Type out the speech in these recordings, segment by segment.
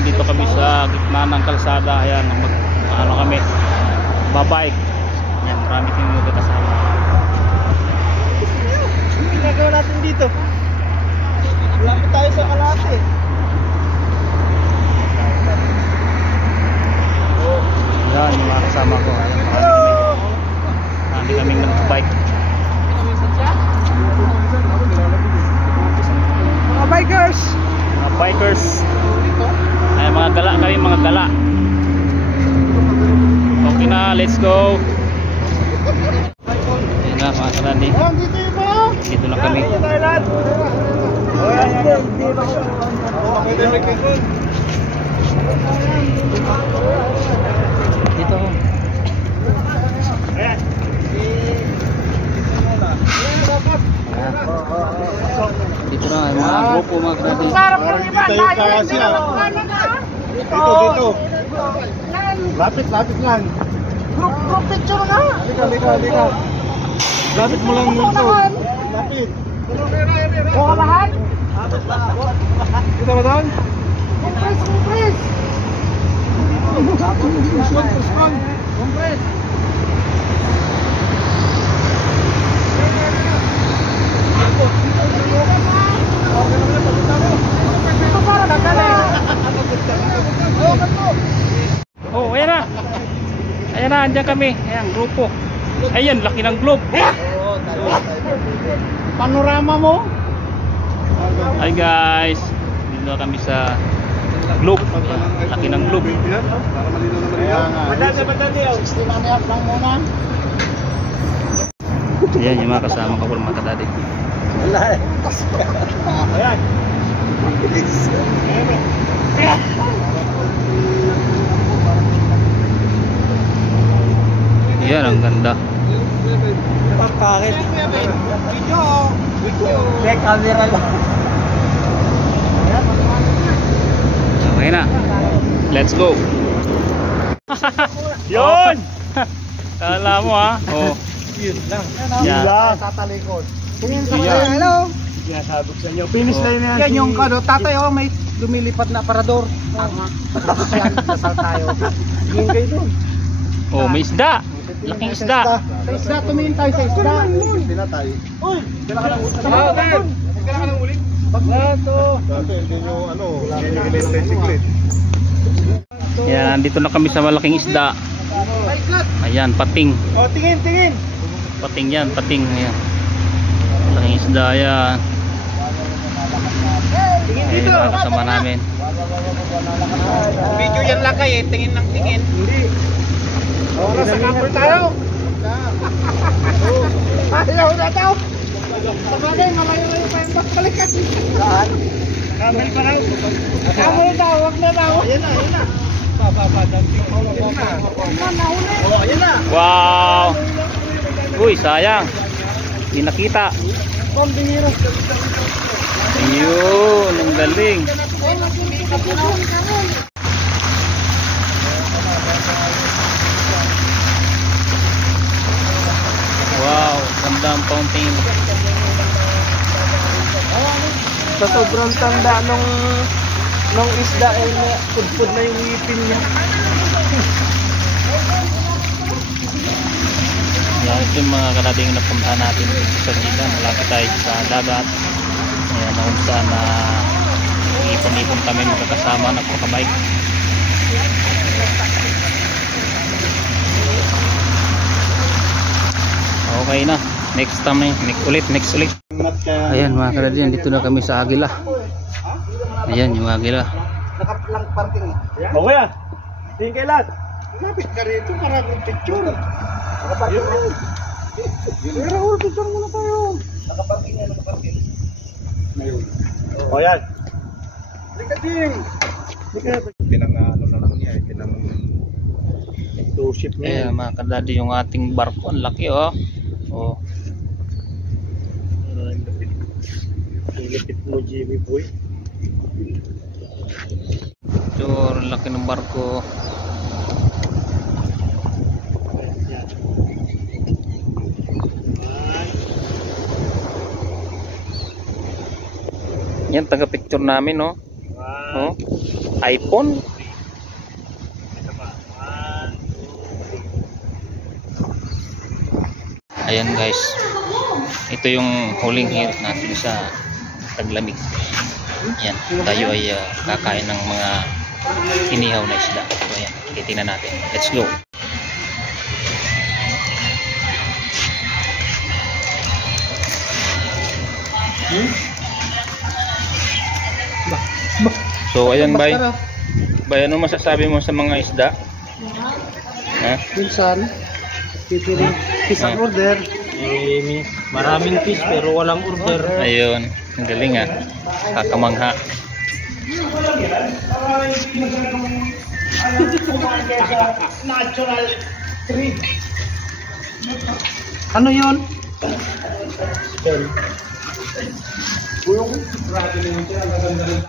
Ayan, dito kami sa gitna ng kalsada. Ayan, ano kami, babike. Ayan, marami kami magkakasama. Ano ginagawa natin dito? Lapit tayo sa Kalate. Ayan, yung mga kasama ko. Ayan, marami kami mag-bike. Mga bikers! Mga bikers. Ayan, mga gala kami, mga gala. Okay na, let's go. Ayan na, mga karani. Dito yung po! Dito na kami. Dito. Dito na, mga grupo, mga karani. Dito. Lapit lang. Group picture na. Halika. Lapit mo lang multo. Lapit. O lahat? Kita ba doon? Compress. Compress. Oh, ayan na. Ayan na, andyan kami. Ayan, grupo. Ayan, laki ng globe. Panorama mo? Hi guys. Dito kami sa globe. Laki ng globe. Madali. 60 mamaya lang muna. Ayan, yung mga kasama ko, mga kadadi. Wala. Ayan. Ayan, ang ganda. Bakit? Video. Check camera lang. Okay na. Let's go. Yun! Kala mo ha? Oh. Yun lang. Yan. Tatalikod. Tingin sa Yan. hello. Sinasabog sa inyo. Finish Oh. line na Yan yung kado. Tatay may lumilipad na aparador. Tama. Yan, kasal tayo. Tingin kayo doon. Oh, may isda. Laking isda. Sa isda, tumingin tayo sa isda. Pinatay. Uy! Kailangan ng ulit. Dati hindi nyo binigilin secret. Yan, dito na kami sa malaking isda. Ayan, pating. Oh, tingin. Pating yan, pating. Ayan. Malaking isda yan. Ayan, mga kasama namin. Video yan lakay eh. Tingin ng tingin. Hindi. Oras sa camper tayo. Ayaw na daw. Sabagay, malayo pa yung bakbalik kasi. Saan? Camel pa raw. Camel daw, wag na daw. Ayan na. Ayan na. Wow! Uy, sayang. Hindi nakita. Ayun, ang galing. Wow, ganda ang fountain. Sa sobrang tanda nung isda pudpud na yung ngipin niya. Yan, ito yung mga kalating napunta natin sa Gila. Malapit tayo sa dagat. Ayan, na kung saan na ipon-ipon kami magkakasama, nagpakabike. Okay na. Next time eh. Next ulit. Ayan mga kaladyan, dito na kami sa Agila. Ayan yung Agila. Nakaplang parking eh. Okay ah. Tingin kay lahat. Lapit ka rito para kong picture. Nakaparking na. Raul, picture muna tayo. Nakaparking. Ngayon. O yan. Lika Jim. Pinang na lang niya. Pinang two ship niya. Ayan mga kadadi, yung ating barko. Ang laki oh. Oh. Lipit mo Jimmy boy. Sure, laki ng barko. Yan, taga picture namin no. Wow. Oh, iPhone. Ayan guys, ito yung huling hirap natin sa taglamig. Yan, tayo ay kakain ng mga inihaw na isda. So ayan, titingnan natin. Let's go. So ayan bay, ano masasabi mo sa mga isda? Ha? Minsan, pipili isang order. Maraming fish pero walang order. Ayun, ang galing ah. Kakamangha. Natural tree. Ano yun?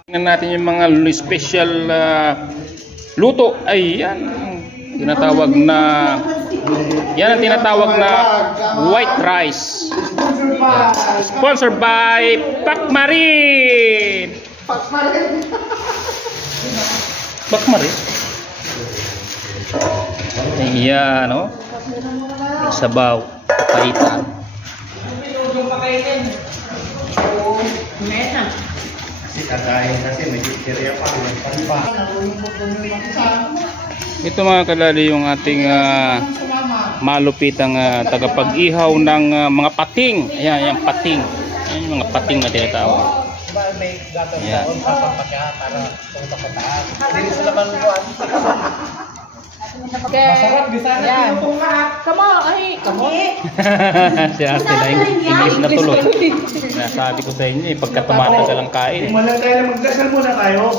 Tingnan natin yung mga special luto. Ay, yan. Tinatawag na yan ang tinatawag na white rice. Sponsored by Pakmarin. Pakmarin. Ayan, no? Sabaw, paitan. Kasi kakain kasi may chichirya pa. Ito mga kalali yung ating malupitang tagapag-ihaw ng mga pating. Ayan, yung pating. Ayan yung mga pating na tinatawag. Ayan. Masarap, bisa na. Kamo, ay, kamo. Si ate na English na tuloy. Nasabi ko sa inyo, pagka tumatagal ang kain. Muna tayo, magdasal muna tayo.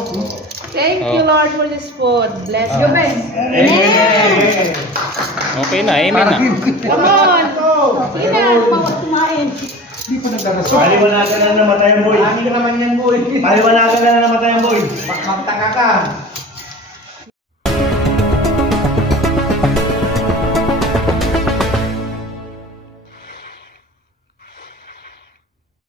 Thank you, Lord, for this food. Bless you, Ben. Amen. Okay na, amen na. Come on. Sige na, kumain. Paliwanagan na naman tayo, boy. Ano naman yan, boy? Paliwanagan na naman tayo, boy. Magtaka ka.